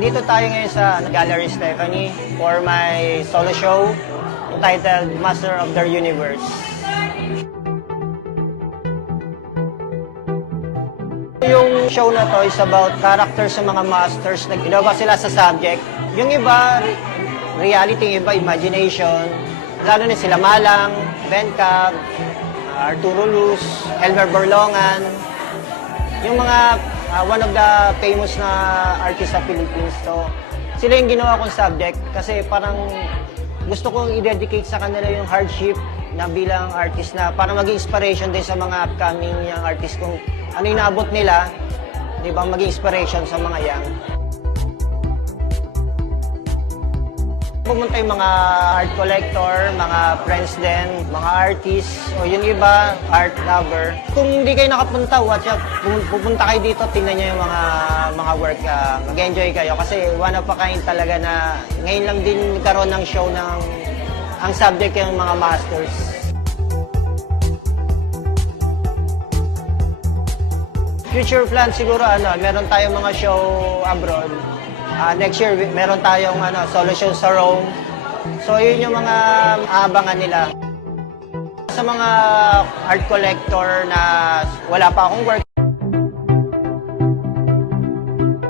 Nandito tayo ngayon sa Gallery Stephanie for my solo show entitled Master of the Universe. Yung show na to is about characters sa mga masters na ginawa sila sa subject. Yung iba, reality, yung iba, imagination. Lalo na sila Malang, Ben Cab, Arturo Luz, Elmer Borlongan. Yung mga one of the famous na artist sa Philippines. So, sila yung ginawa kong subject kasi parang gusto kong i-dedicate sa kanila yung hardship na bilang artist na para maging inspiration din sa mga upcoming young artist kung ano yung naabot nila, di ba, maging inspiration sa mga young. Pumunta yung mga art collector, mga friends din, mga artists, o yung iba, art lover. Kung hindi kayo nakapunta, watch out. Pupunta kayo dito, tingnan nyo yung mga work. Mag-enjoy kayo kasi one of a kind talaga na ngayon lang din nagkaroon ng show ng ang subject yung mga masters. Future plan siguro, meron tayong mga show abroad. Next year, meron tayong solo show sa Rome. So, yun yung mga aabangan nila. Sa mga art collector na wala pa akong work,